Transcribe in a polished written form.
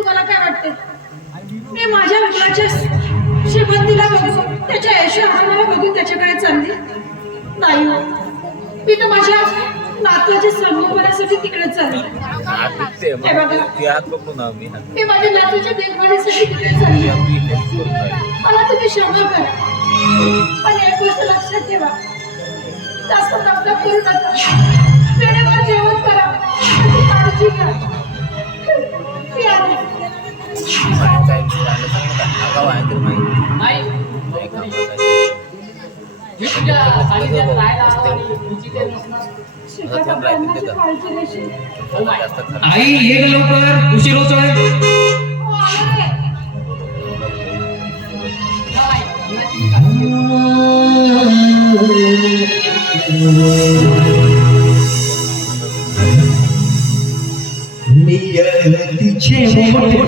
तुम्हाला काय वाटते मी माझ्या मित्राच्या श्रीमंतीला बघून त्याच्या ऐशी आम्हाला बघून त्याच्याकडे चालली नाही हो. मी तर माझ्या नातवाच्या संगोपनासाठी तिकडे चालले मी माझ्या नातवाच्या देखभालीसाठी तिकडे चालले मला तुम्ही क्षमा करा पण एक गोष्ट लक्षात ठेवा जास्त दगदग करू नका वेळेवर जेवण करा त्याची काळजी घ्या मी आले आई ये लवकर उशीर होतोय नियतीचे मोठे